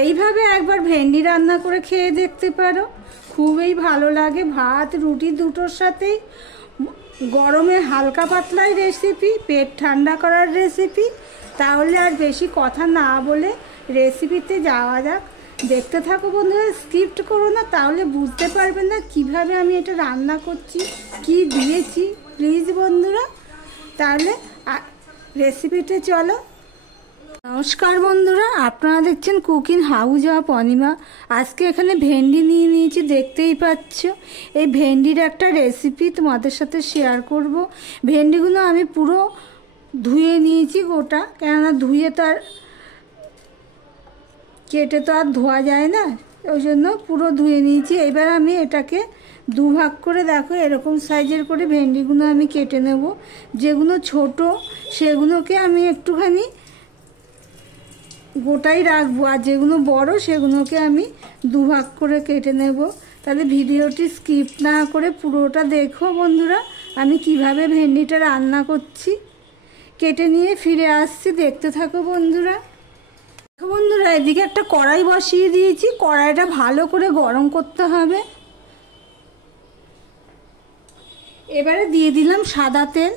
এইভাবে একবার ভেন্ডি রান্না করে খেয়ে দেখতে পারো, খুবই ভালো লাগে। ভাত রুটি দুটোর সাথেই গরমে হালকা পাতলাই রেসিপি, পেট ঠান্ডা করার রেসিপি। তাহলে আর বেশি কথা না বলে রেসিপিতে যাওয়া যাক। দেখতে থাকো বন্ধুরা, স্কিপ করো না, তাহলে বুঝতে পারবে না কিভাবে আমি এটা রান্না করছি, কি দিয়েছি। প্লিজ বন্ধুরা, তাহলে রেসিপিতে চলো। নমস্কার বন্ধুরা, আপনারা দেখছেন কুকিং হাউস অফ অনিমা। আজকে এখানে ভেন্ডি নিয়ে নিয়েছি, দেখতেই পাচ্ছ। এই ভেন্ডির একটা রেসিপি তোমাদের সাথে শেয়ার করব। ভেন্ডিগুলো আমি পুরো ধুয়ে নিয়েছি গোটা, কেননা ধুয়ে তো আর কেটে তো আর ধোয়া যায় না, ওই জন্য পুরো ধুয়ে নিয়েছি। এবার আমি এটাকে দুভাগ করে, দেখো এরকম সাইজের করে ভেন্ডিগুলো আমি কেটে নেব। যেগুলো ছোট সেগুলোকে আমি একটুখানি গোটাই রাখবো, আর যেগুলো বড় সেগুলোকে আমি দুভাগ করে কেটে নেব। তাহলে ভিডিওটি স্কিপ না করে পুরোটা দেখো বন্ধুরা, আমি কিভাবে ভেন্ডিটা রান্না করছি। কেটে নিয়ে ফিরে আসছি, দেখতে থাকো বন্ধুরা। দেখো বন্ধুরা, এদিকে একটা কড়াই বসিয়ে দিয়েছি। কড়াইটা ভালো করে গরম করতে হবে। এবারে দিয়ে দিলাম সাদা তেল।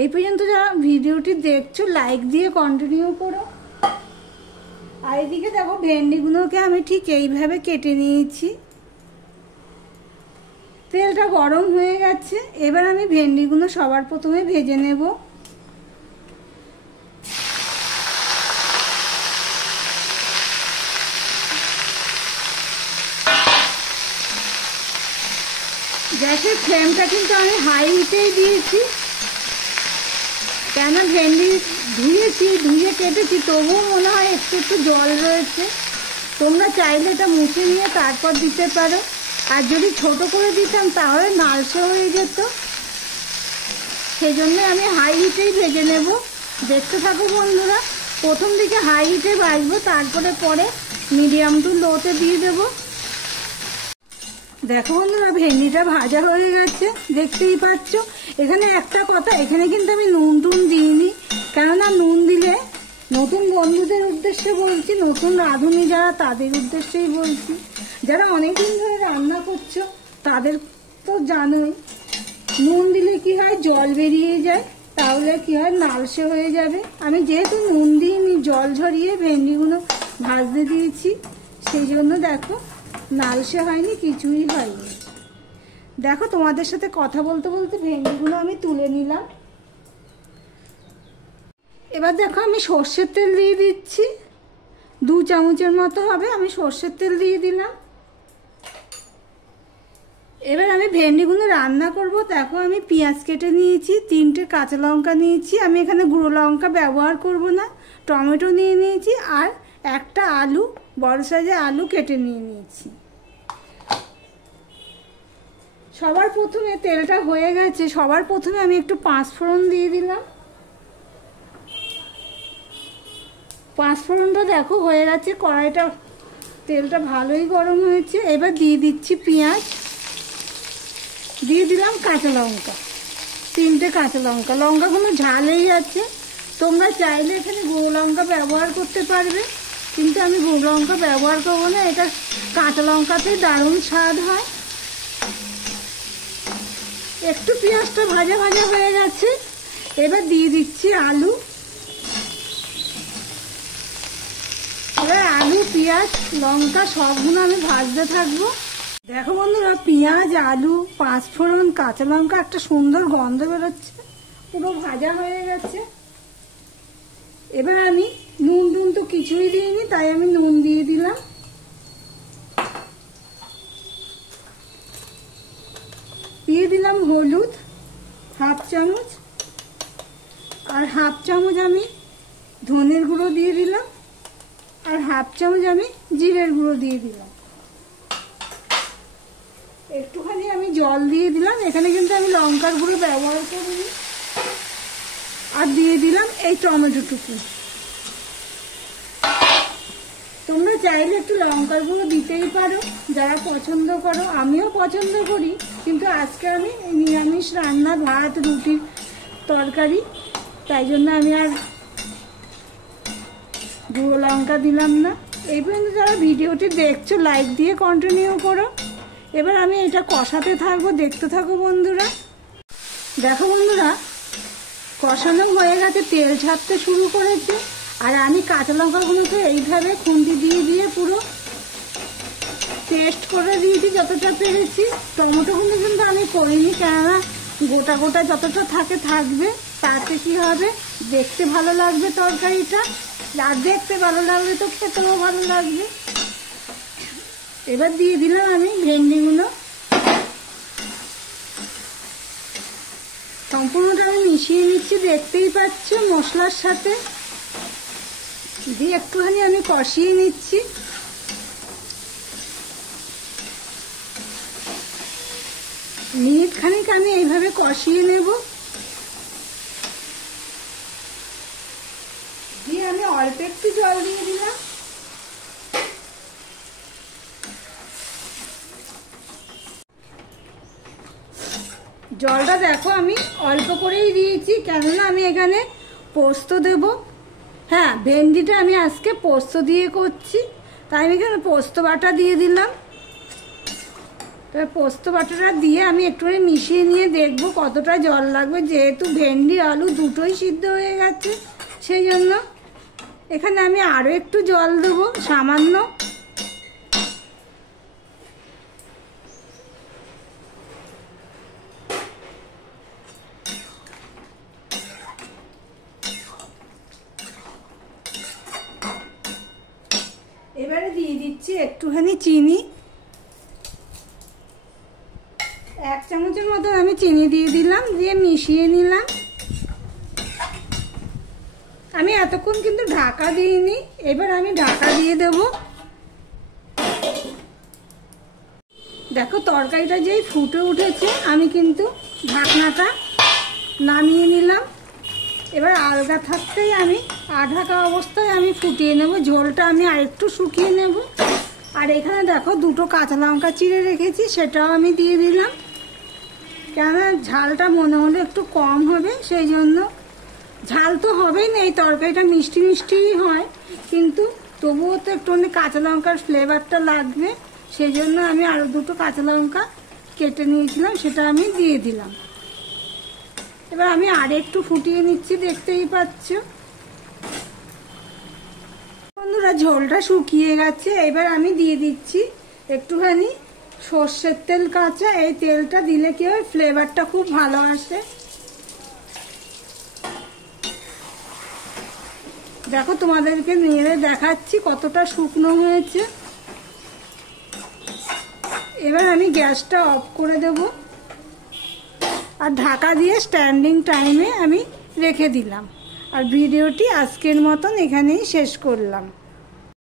এই পর্যন্ত যারা ভিডিওটি দেখছো লাইক দিয়ে কন্টিনিউ করো। আর এদিকে দেখো ভেন্ডিগুলোকে আমি ঠিক এইভাবে কেটে নিয়েছি। তেলটা গরম হয়ে গেছে, এবার আমি ভেন্ডিগুলো সবার প্রথমে ভেজে নেব। গ্যাসের ফ্লেমটা কিন্তু আমি হাই হিটেই দিয়েছি, কেন ভেন্ডি ধুয়ে কেটেছি, তবুও মনে হয় একটু একটু জল রয়েছে। তোমরা চাইলে এটা মুছে নিয়ে তারপর দিতে পারো। আর যদি ছোট করে দিতাম তাহলে নালসে হয়ে যেত। সেই জন্য আমি হাই হিটেই ভেজে নেব। দেখতে থাকো বন্ধুরা, প্রথম দিকে হাই হিটে ভাজবো, তারপরে পরে মিডিয়াম টু লোতে দিয়ে দেবো। দেখো বন্ধুরা, ভেন্ডিটা ভাজা হয়ে গেছে, দেখতেই পাচ্ছ। এখানে একটা কথা, এখানে কিন্তু আমি নুন টুন দিইনি, কেননা নুন দিলে, নতুন বন্ধুদের উদ্দেশ্যে বলছি, নতুন রাঁধুনি যারা তাদের উদ্দেশ্যেই বলছি। যারা অনেকদিন ধরে রান্না করছো তাদের তো জানোই, নুন দিলে কি হয়, জল বেরিয়ে যায়, তাহলে কি হয়, নালসে হয়ে যাবে। আমি যেহেতু নুন দিইনি, জল ঝরিয়ে ভেন্ডিগুলো ভাজতে দিয়েছি, সেই জন্য দেখো নালসে হয়নি, কিছুই হয়নি। দেখো তোমাদের সাথে কথা বলতে বলতে ভেন্ডিগুলো আমি তুলে নিলাম। এবার দেখো আমি সর্ষের তেল দিয়ে দিচ্ছি, 2 চামচের মতো হবে। আমি সর্ষের তেল দিয়ে দিলাম। এবার আমি ভেন্ডিগুলো রান্না করব। দেখো আমি পেঁয়াজ কেটে নিয়েছি, 3টে কাঁচা লঙ্কা নিয়েছি। আমি এখানে গুঁড়ো লঙ্কা ব্যবহার করব না। টমেটো নিয়ে নিয়েছি, আর একটা আলু, বড় সাইজের আলু কেটে নিয়ে নিয়েছি। সবার প্রথমে তেলটা হয়ে গেছে, সবার প্রথমে আমি একটু 5 ফোড়ন দিয়ে দিলাম। 5 ফোড়নটা দেখো হয়ে গেছে, কড়াইটা তেলটা ভালোই গরম হয়েছে। এবার দিয়ে দিচ্ছি পেঁয়াজ, দিয়ে দিলাম কাঁচা লঙ্কা, 3টে কাঁচা লঙ্কা। লঙ্কাগুলো ঝাল হয়ে যাচ্ছে, তোমরা চাইলে এখানে গুঁড়ো লঙ্কা ব্যবহার করতে পারবে, কিন্তু আমি গুঁড়ো লঙ্কা ব্যবহার করবো না, এটা কাঁচা লঙ্কাতে দারুণ স্বাদ হয়। একটু পেঁয়াজটা ভাজা ভাজা হয়ে গেছে, এবার দিয়ে দিচ্ছি আলু। এবার আলু, পেঁয়াজ, লঙ্কা সবগুলো আমি ভাজতে থাকবো। দেখো বন্ধুরা, পেঁয়াজ, আলু, 5 ফোড়ন, কাঁচা লঙ্কা একটা সুন্দর গন্ধ বেরোচ্ছে, পুরো ভাজা হয়ে গেছে। এবার আমি নুন টুন তো কিছুই দিইনি, তাই আমি নুন দিয়ে দিলাম। দিয়ে দিলাম হলুদ 1/2 চামচ, আর 1/2 চামচ আমি ধনের গুঁড়ো দিয়ে দিলাম, আর 1/2 চামচ আমি জিরের গুঁড়ো দিয়ে দিলাম। একটুখানি আমি জল দিয়ে দিলাম, এখানে কিন্তু আমি লঙ্কার গুঁড়ো ব্যবহার করিনি। আর দিয়ে দিলাম এই টমেটোটুকু। তোমরা চাইলে একটু লঙ্কার গুঁড়ো দিতেই পারো, যারা পছন্দ করো। আমিও পছন্দ করি, কিন্তু আজকে আমি নিরামিষ রান্না, ভাত রুটির তরকারি, তাই জন্য আমি আর গুঁড়ো লঙ্কা দিলাম না। এই পর্যন্ত যারা ভিডিওটি দেখছো লাইক দিয়ে কন্টিনিউ করো। এবার আমি এটা কষাতে থাকবো, দেখতে থাকো বন্ধুরা। দেখো বন্ধুরা, কষানো হয়ে গেছে, তেল ছাড়তে শুরু করেছে। আর আমি কাঁচা লঙ্কাগুলোকে এইভাবে খুন্তি দিয়ে দিয়ে পুরো পেস্ট করে দিয়েছি যতটা পেরেছি। টমেটোগুলো কিন্তু আমি করিনি, কেননা গোটা গোটা যতটা থাকবে, তাতে কি হবে, দেখতে ভালো লাগবে তরকারিটা, আর দেখতে ভালো লাগবে তো খেতেও ভালো লাগবে। এবার দিয়ে দিলাম আমি ভেন্ডিগুলো, সম্পূর্ণটা আমি মিশিয়ে নিচ্ছি, দেখতেই পাচ্ছ মশলার সাথে দিয়ে একটুখানি আমি কষিয়ে নিচ্ছি। মিনিট খানিক আমি এইভাবে কষিয়ে নেব, দিয়ে আমি অল্প একটু জল দিয়ে দিলাম। জলটা দেখো আমি অল্প করেই দিয়েছি, কেননা আমি এখানে পোস্ত দেব। হ্যাঁ, ভেন্ডিটা আমি আজকে পোস্ত দিয়ে করছি, তাই আমি এখানে পোস্ত বাটা দিয়ে দিলাম। তবে পোস্ত বাটাটা দিয়ে আমি একটুখানি মিশিয়ে নিয়ে দেখবো কতটা জল লাগবে, যেহেতু ভেন্ডি আলু দুটোই সিদ্ধ হয়ে গেছে, সেই জন্য এখানে আমি আরও একটু জল দেবো সামান্য। এবারে দিয়ে দিচ্ছি একটুখানি চিনি, 1 চামচের মতো আমি চিনি দিয়ে দিলাম, দিয়ে মিশিয়ে নিলাম। আমি এতক্ষণ কিন্তু ঢাকা দিইনি, এবার আমি ঢাকা দিয়ে দেব। দেখো তরকারিটা যেই ফুটে উঠেছে, আমি কিন্তু ঢাকনাটা নামিয়ে নিলাম। এবার আলগা থাকতেই আমি আঢাকা অবস্থায় আমি ফুটিয়ে নেব, ঝোলটা আমি আরেকটু শুকিয়ে নেব। আর এখানে দেখো 2টো কাঁচা লঙ্কা চিড়ে রেখেছি, সেটাও আমি দিয়ে দিলাম, কেননা ঝালটা মনে হলো একটু কম হবে, সেই জন্য। ঝাল তো হবেই না, এই তরকারিটা মিষ্টি মিষ্টিই হয়, কিন্তু তবুও তো একটু কাঁচা লঙ্কার ফ্লেভারটা লাগবে, সেই জন্য আমি আরও 2টো কাঁচা লঙ্কা কেটে নিয়েছিলাম, সেটা আমি দিয়ে দিলাম। এবার আমি আর একটু ফুটিয়ে নিচ্ছি, দেখতেই পাচ্ছ বন্ধুরা ঝোলটা শুকিয়ে গেছে। এবার আমি দিয়ে দিচ্ছি একটুখানি সর্ষের তেল কাঁচা, এই তেলটা দিলে কি হয়, ফ্লেভারটা খুব ভালো আসে। দেখো তোমাদেরকে নেড়ে দেখাচ্ছি কতটা শুকনো হয়েছে। এবার আমি গ্যাসটা অফ করে দেব, আর ঢাকা দিয়ে স্ট্যান্ডিং টাইমে আমি রেখে দিলাম। আর ভিডিওটি আজকের মতন এখানেই শেষ করলাম।